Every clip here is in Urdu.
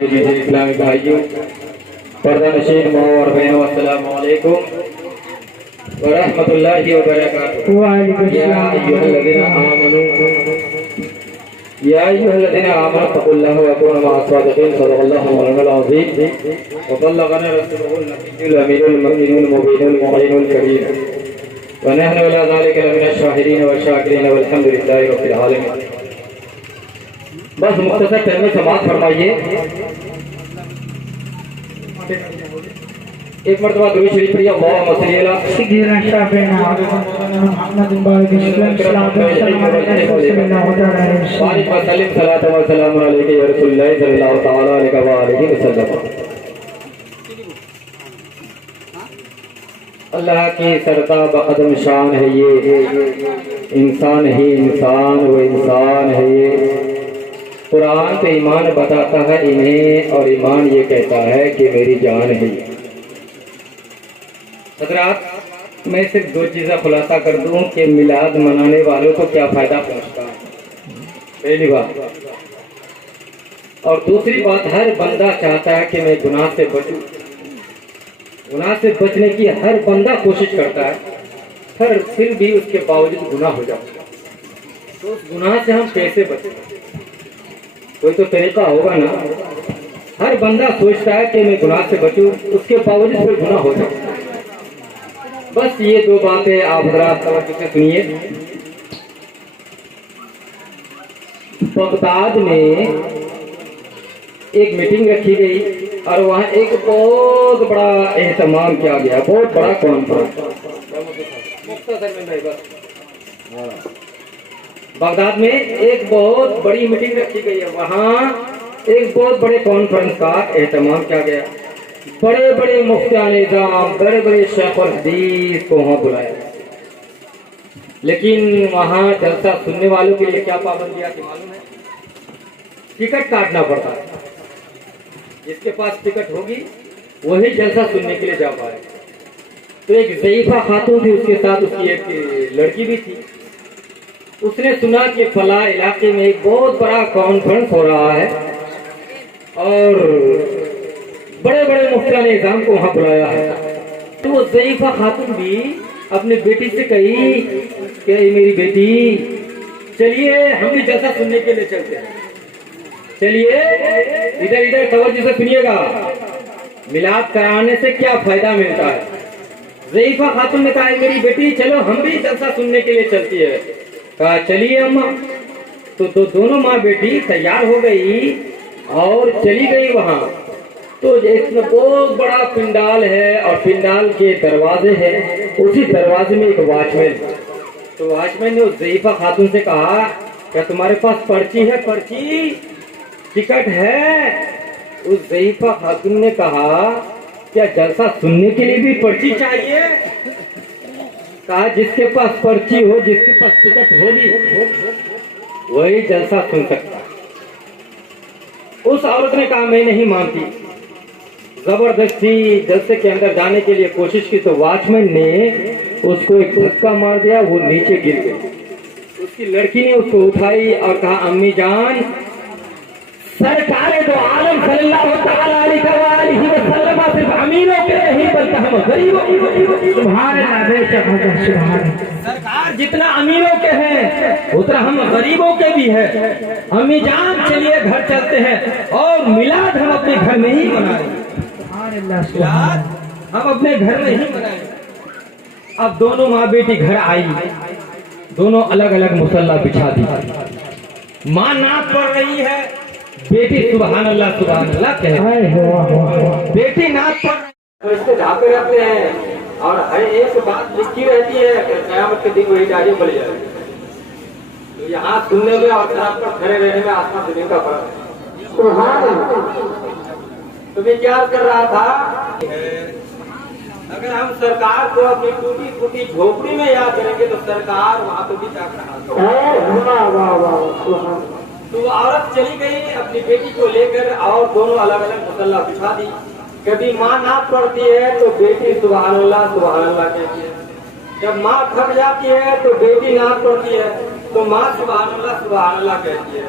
اسلامی بھائیوں، پردہ نشین ماں اور بہنوں، السلام علیکم ورحمۃ اللہ وبرکاتہ۔ یا ایھا الذین آمنوا اتقوا اللہ وکونوا مع الصادقین، صدق اللہ مولانا العظیم وبلغنا رسولہ النبی الامین المؤمن المبین المعین الکریم، ونحن علی ذلک لمن الشاہدین والشاکرین والحمد للہ رب العالمین۔ بس مختصر کلمے سماعت فرمائیے۔ ایک مرتبہ درود شریف پڑھیے، اللہم صلی علی سیدنا شافعنا محمد بارک وسلم صلاۃ و سلام علیہ وسلم بارک وسلم صلاۃ و سلام علیہ یا رسول اللہ صلی اللہ تعالی علیہ وآلہ وسلم۔ اللہ کی سرتا بقدم شان ہے یہ، انسان ہی انسان وہ انسان ہے یہ۔ قرآن پہ ایمان بتاتا ہے انہیں، اور ایمان یہ کہتا ہے کہ میری جان ہے۔ حضرات، میں صرف دو چیزیں خلاصہ کر دوں کہ میلاد منانے والوں کو کیا فائدہ پہنچتا ہے، پہلی بات۔ اور دوسری بات، ہر بندہ چاہتا ہے کہ میں گناہ سے بچوں، گناہ سے بچنے کی ہر بندہ کوشش کرتا ہے، پھر بھی اس کے باوجود گناہ ہو جاتا ہے۔ تو اس گناہ سے ہم کیسے بچیں؟ کوئی تو طریقہ ہوگا نا۔ ہر بندہ سوچتا ہے کہ میں گناہ سے بچوں، اس کے باوجود کوئی گناہ ہو جاتا ہے۔ بس یہ دو باتیں آپ حضرات توجہ سے سنیے۔ بغداد میں ایک میٹنگ رکھی گئی اور وہاں ایک بہت بڑا اہتمام کیا گیا، بہت بڑا کانفرنس۔ بغداد میں ایک بہت بڑی میٹنگ رکھی گئی ہے، وہاں ایک بہت بڑے کانفرنس کا اہتمام کیا گیا۔ بڑے بڑے مفتیان اعظام، بڑے بڑے شیخ الحدیث کو وہاں بلایا، لیکن وہاں جلسہ سننے والوں کے لیے کیا پابندی آتی معلوم ہے؟ ٹکٹ کاٹنا پڑتا ہے۔ جس کے پاس ٹکٹ ہوگی وہی جلسہ سننے کے لیے جا پائے۔ تو ایک ضعیفہ خاتون تھی، اس کے ساتھ اس کی ایک لڑکی بھی تھی۔ اس نے سنا کہ فلاں علاقے میں ایک بہت بڑا کانفرنس ہو رہا ہے اور بڑے بڑے مفتیان اعظام کو وہاں بلایا ہے۔ تو وہ ضعیفہ خاتون بھی اپنی بیٹی سے کہی کہ میری بیٹی، چلیے ہم بھی جلسہ سننے کے لیے چلتے ہیں۔ چلیے ادھر توجہ سے سنیے گا، میلاد کرانے سے کیا فائدہ ملتا ہے۔ ضعیفہ خاتون نے کہا میری بیٹی چلو ہم بھی جلسہ سننے کے لیے چلتی ہے۔ کہا چلیے اماں۔ تو دونوں ماں بیٹی تیار ہو گئی اور چلی گئی وہاں۔ تو اس میں بہت بڑا پنڈال ہے اور پنڈال کے دروازے ہیں، اسی دروازے میں ایک واچ مین ہے۔ تو واچ مین نے اس ضعیفہ خاتون سے کہا کیا تمہارے پاس پرچی ہے؟ پرچی، ٹکٹ ہے؟ اس ضعیفہ خاتون نے کہا کیا جلسہ سننے کے لیے بھی پرچی چاہیے؟ کہا جس کے پاس پرچی ہو، جس کے پاس ٹکٹ ہوگی وہی جلسہ سن سکتا۔ اس عورت نے کہا میں نہیں مانتی، زبردستی جلسے کے اندر جانے کے لیے کوشش کی تو واچ مین نے اس کو ایک دھکا مار دیا، وہ نیچے گر گئی۔ اس کی لڑکی نے اس کو اٹھائی اور کہا امی جان، سرکار دو عالم صلی اللہ تعالی علیہ وسلم صرف امینوں کے نہیں بلکہ ہم غریبوں، سبحان اللہ، بے شک سبحان اللہ، سرکار جتنا امینوں کے ہیں اتنا ہم غریبوں کے بھی ہیں۔ امی جان چلیے گھر چلتے ہیں اور میلاد ہم اپنے گھر میں ہی منائیں۔ سبحان اللہ، سبحان اللہ۔ ہم اپنے گھر میں ہی منائیں۔ اب دونوں ماں بیٹی گھر آئی، دونوں الگ الگ مصلی بچھا دی۔ ماں نعت پڑھ رہی ہے، بیٹی سبحان اللہ سبحان اللہ کہہ رہی ہے۔ بیٹی نعت پڑھ رہی ہے، اس کو ڈھانپے رکھتے ہیں اور ہر ایک بات لکھی رہتی ہے کہ قیامت کے دن وہی ڈائری بڑھ جائے۔ تو یہاں سننے میں اور طرف پر کھڑے رہنے میں آسمان زمین کا فرق ہے۔ سبحان اللہ۔ تو میں کیا کر رہا تھا، اگر ہم سرکار کو اپنی ٹوٹی پھوٹی جھوپڑی میں یاد کریں گے تو سرکار وہاں پہ بھی جا کر حاضر ہوگا۔ تو وہ عورت چلی گئی اپنی بیٹی کو لے کر اور دونوں الگ الگ مصلی بچھا دی۔ کبھی ماں نعت پڑھتی ہے تو بیٹی سبحان اللہ کہتی ہے، جب ماں تھک جاتی ہے تو بیٹی نعت پڑھتی ہے تو ماں سبحان اللہ کہتی ہے۔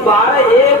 12-1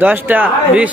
10টা 20